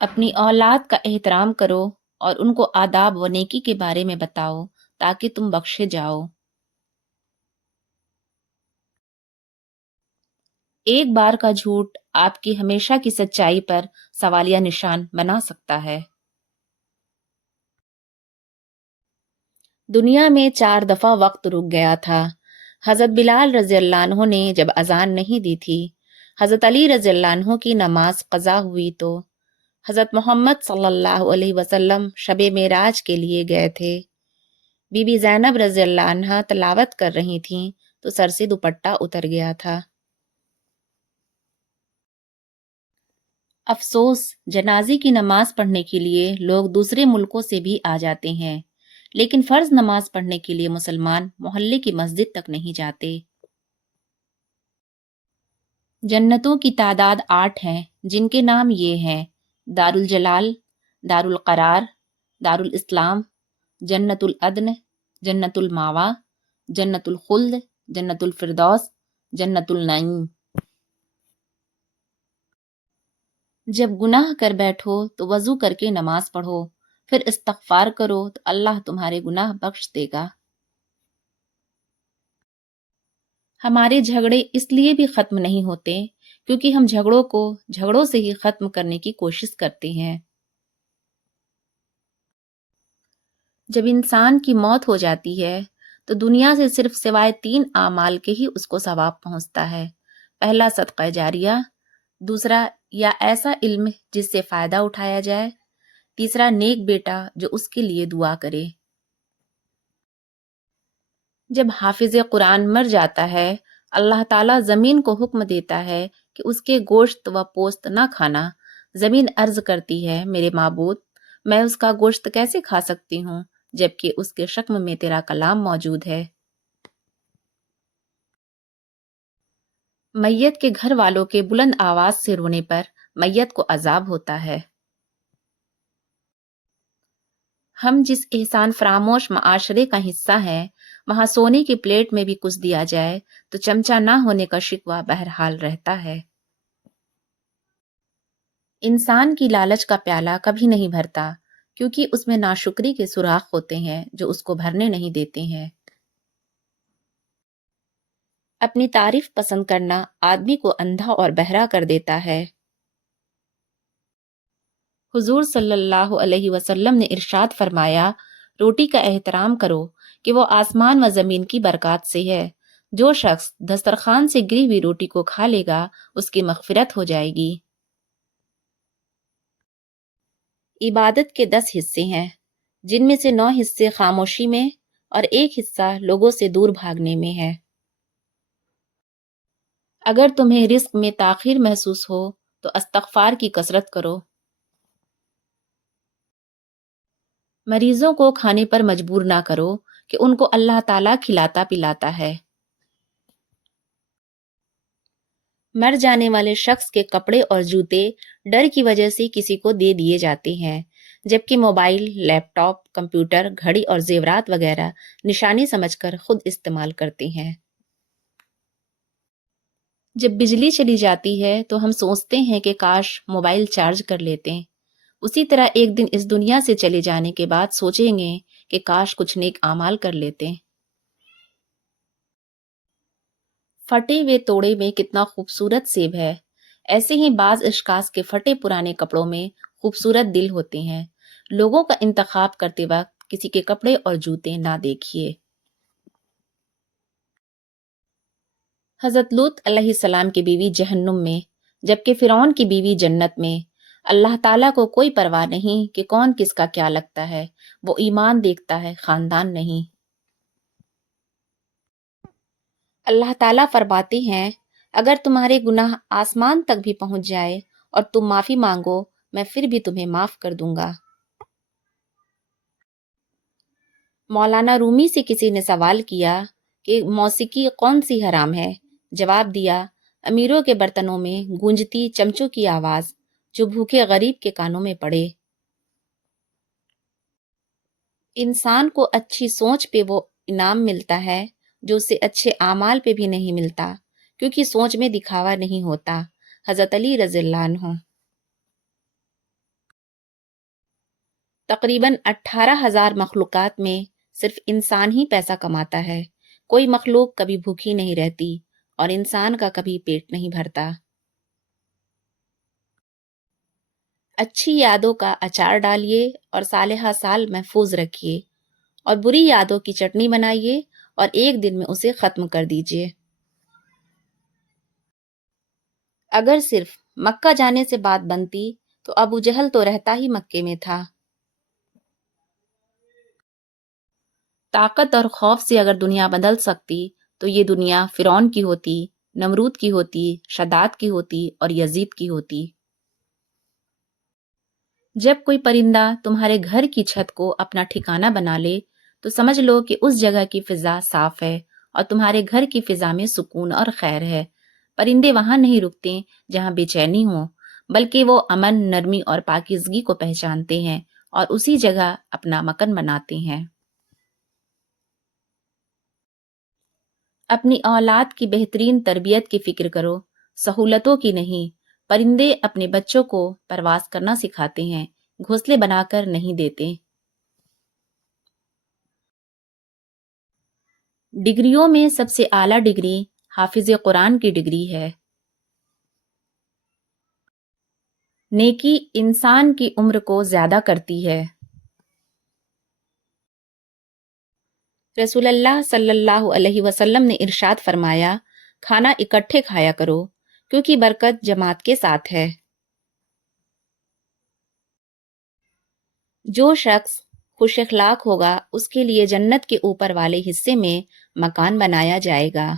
اپنی اولاد کا احترام کرو اور ان کو آداب و نیکی کے بارے میں بتاؤ تاکہ تم بخشے جاؤ۔ ایک بار کا جھوٹ آپ کی ہمیشہ کی سچائی پر سوالیہ نشان بنا سکتا ہے۔ دنیا میں 4 دفعہ وقت رک گیا تھا۔ حضرت بلال رضی اللہ عنہ نے جب اذان نہیں دی تھی، حضرت علی رضی اللہ عنہ کی نماز قضا ہوئی تو حضرت محمد صلی اللہ علیہ وسلم شب معراج کے لیے گئے تھے۔ بی بی زینب رضی اللہ عنہا تلاوت کر رہی تھیں تو سر سے دوپٹہ اتر گیا تھا۔ افسوس، جنازے کی نماز پڑھنے کے لیے لوگ دوسرے ملکوں سے بھی آ جاتے ہیں، لیکن فرض نماز پڑھنے کے لیے مسلمان محلے کی مسجد تک نہیں جاتے۔ جنتوں کی تعداد 8 ہیں، جن کے نام یہ ہیں: دار الجلال، دار القرار، دار الاسلام، جنت العدن، جنت الماوا، جنت الخلد، جنت الفردوس، جنت النعیم۔ جب گناہ کر بیٹھو تو وضو کر کے نماز پڑھو، پھر استغفار کرو تو اللہ تمہارے گناہ بخش دے گا۔ ہمارے جھگڑے اس لیے بھی ختم نہیں ہوتے کیونکہ ہم جھگڑوں کو جھگڑوں سے ہی ختم کرنے کی کوشش کرتے ہیں۔ جب انسان کی موت ہو جاتی ہے تو دنیا سے صرف سوائے 3 اعمال کے ہی اس کو ثواب پہنچتا ہے۔ پہلا صدقہ جاریہ، دوسرا یا ایسا علم جس سے فائدہ اٹھایا جائے، تیسرا نیک بیٹا جو اس کے لیے دعا کرے۔ جب حافظ قرآن مر جاتا ہے، اللہ تعالیٰ زمین کو حکم دیتا ہے کہ اس کے گوشت و پوست نہ کھانا۔ زمین عرض کرتی ہے، میرے معبود، میں اس کا گوشت کیسے کھا سکتی ہوں جبکہ اس کے شکم میں تیرا کلام موجود ہے۔ میت کے گھر والوں کے بلند آواز سے رونے پر میت کو عذاب ہوتا ہے۔ ہم جس احسان فراموش معاشرے کا حصہ ہیں، وہاں سونے کی پلیٹ میں بھی کچھ دیا جائے تو چمچہ نہ ہونے کا شکوہ بہرحال رہتا ہے۔ انسان کی لالچ کا پیالہ کبھی نہیں بھرتا کیونکہ اس میں ناشکری کے سوراخ ہوتے ہیں جو اس کو بھرنے نہیں دیتے ہیں۔ اپنی تعریف پسند کرنا آدمی کو اندھا اور بہرا کر دیتا ہے۔ حضور صلی اللہ علیہ وسلم نے ارشاد فرمایا، روٹی کا احترام کرو کہ وہ آسمان و زمین کی برکات سے ہے۔ جو شخص دسترخوان سے گری ہوئی روٹی کو کھا لے گا اس کی مغفرت ہو جائے گی۔ عبادت کے 10 حصے ہیں، جن میں سے 9 حصے خاموشی میں اور 1 حصہ لوگوں سے دور بھاگنے میں ہے۔ اگر تمہیں رزق میں تاخیر محسوس ہو تو استغفار کی کثرت کرو۔ مریضوں کو کھانے پر مجبور نہ کرو کہ ان کو اللہ تعالیٰ کھلاتا پلاتا ہے۔ مر جانے والے شخص کے کپڑے اور جوتے ڈر کی وجہ سے کسی کو دے دیے جاتے ہیں، جبکہ موبائل، لیپ ٹاپ، کمپیوٹر، گھڑی اور زیورات وغیرہ نشانی سمجھ کر خود استعمال کرتے ہیں۔ جب بجلی چلی جاتی ہے تو ہم سوچتے ہیں کہ کاش موبائل چارج کر لیتے۔ اسی طرح ایک دن اس دنیا سے چلے جانے کے بعد سوچیں گے کہ کاش کچھ نیک اعمال کر لیتے۔ پھٹے ہوئے توڑے میں کتنا خوبصورت سیب ہے، ایسے ہی بعض اشخاص کے پھٹے پرانے کپڑوں میں خوبصورت دل ہوتے ہیں۔ لوگوں کا انتخاب کرتے وقت کسی کے کپڑے اور جوتے نہ دیکھیے۔ حضرت لوط علیہ السلام کی بیوی جہنم میں جبکہ فرعون کی بیوی جنت میں۔ اللہ تعالیٰ کو کوئی پرواہ نہیں کہ کون کس کا کیا لگتا ہے، وہ ایمان دیکھتا ہے، خاندان نہیں۔ اللہ تعالیٰ فرماتے ہیں، اگر تمہارے گناہ آسمان تک بھی پہنچ جائے اور تم معافی مانگو، میں پھر بھی تمہیں معاف کر دوں گا۔ مولانا رومی سے کسی نے سوال کیا کہ موسیقی کون سی حرام ہے؟ جواب دیا، امیروں کے برتنوں میں گونجتی چمچوں کی آواز جو بھوکے غریب کے کانوں میں پڑے۔ انسان کو اچھی سوچ پہ وہ انعام ملتا ہے جو اسے اچھے اعمال پہ بھی نہیں ملتا، کیونکہ سوچ میں دکھاوا نہیں ہوتا۔ حضرت علی رضی اللہ عنہ۔ تقریباً 18,000 مخلوقات میں صرف انسان ہی پیسہ کماتا ہے. کوئی مخلوق کبھی بھوکی نہیں رہتی اور انسان کا کبھی پیٹ نہیں بھرتا. اچھی یادوں کا اچار ڈالیے اور صالحہ سال محفوظ رکھیے، اور بری یادوں کی چٹنی بنائیے اور ایک دن میں اسے ختم کر دیجیے. اگر صرف مکہ جانے سے بات بنتی تو ابو جہل تو رہتا ہی مکے میں تھا. طاقت اور خوف سے اگر دنیا بدل سکتی تو یہ دنیا فرعون کی ہوتی، نمرود کی ہوتی، شداد کی ہوتی اور یزید کی ہوتی. جب کوئی پرندہ تمہارے گھر کی چھت کو اپنا ٹھکانہ بنا لے تو سمجھ لو کہ اس جگہ کی فضا صاف ہے اور تمہارے گھر کی فضا میں سکون اور خیر ہے. پرندے وہاں نہیں رکتے جہاں بے چینی ہو، بلکہ وہ امن، نرمی اور پاکیزگی کو پہچانتے ہیں اور اسی جگہ اپنا مکن بناتے ہیں. اپنی اولاد کی بہترین تربیت کی فکر کرو، سہولتوں کی نہیں. پرندے اپنے بچوں کو پرواز کرنا سکھاتے ہیں، گھونسلے بنا کر نہیں دیتے. ڈگریوں میں سب سے اعلیٰ ڈگری حافظ قرآن کی ڈگری ہے. نیکی انسان کی عمر کو زیادہ کرتی ہے. رسول اللہ صلی اللہ علیہ وسلم نے ارشاد فرمایا، کھانا اکٹھے کھایا کرو کیونکہ برکت جماعت کے ساتھ ہے. جو شخص خوش اخلاق ہوگا اس کے لیے جنت کے اوپر والے حصے میں مکان بنایا جائے گا.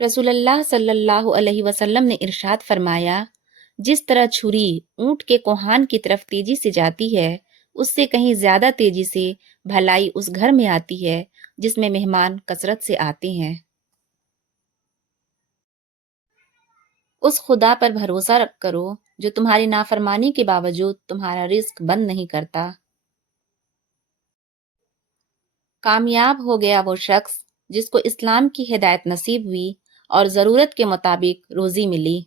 رسول اللہ صلی اللہ علیہ وسلم نے ارشاد فرمایا، جس طرح چھری اونٹ کے کوہان کی طرف تیزی سے جاتی ہے، اس سے کہیں زیادہ تیزی سے بھلائی اس گھر میں آتی ہے جس میں مہمان کثرت سے آتے ہیں. اس خدا پر بھروسہ رکھ کرو جو تمہاری نافرمانی کے باوجود تمہارا رزق بند نہیں کرتا. کامیاب ہو گیا وہ شخص جس کو اسلام کی ہدایت نصیب ہوئی اور ضرورت کے مطابق روزی ملی.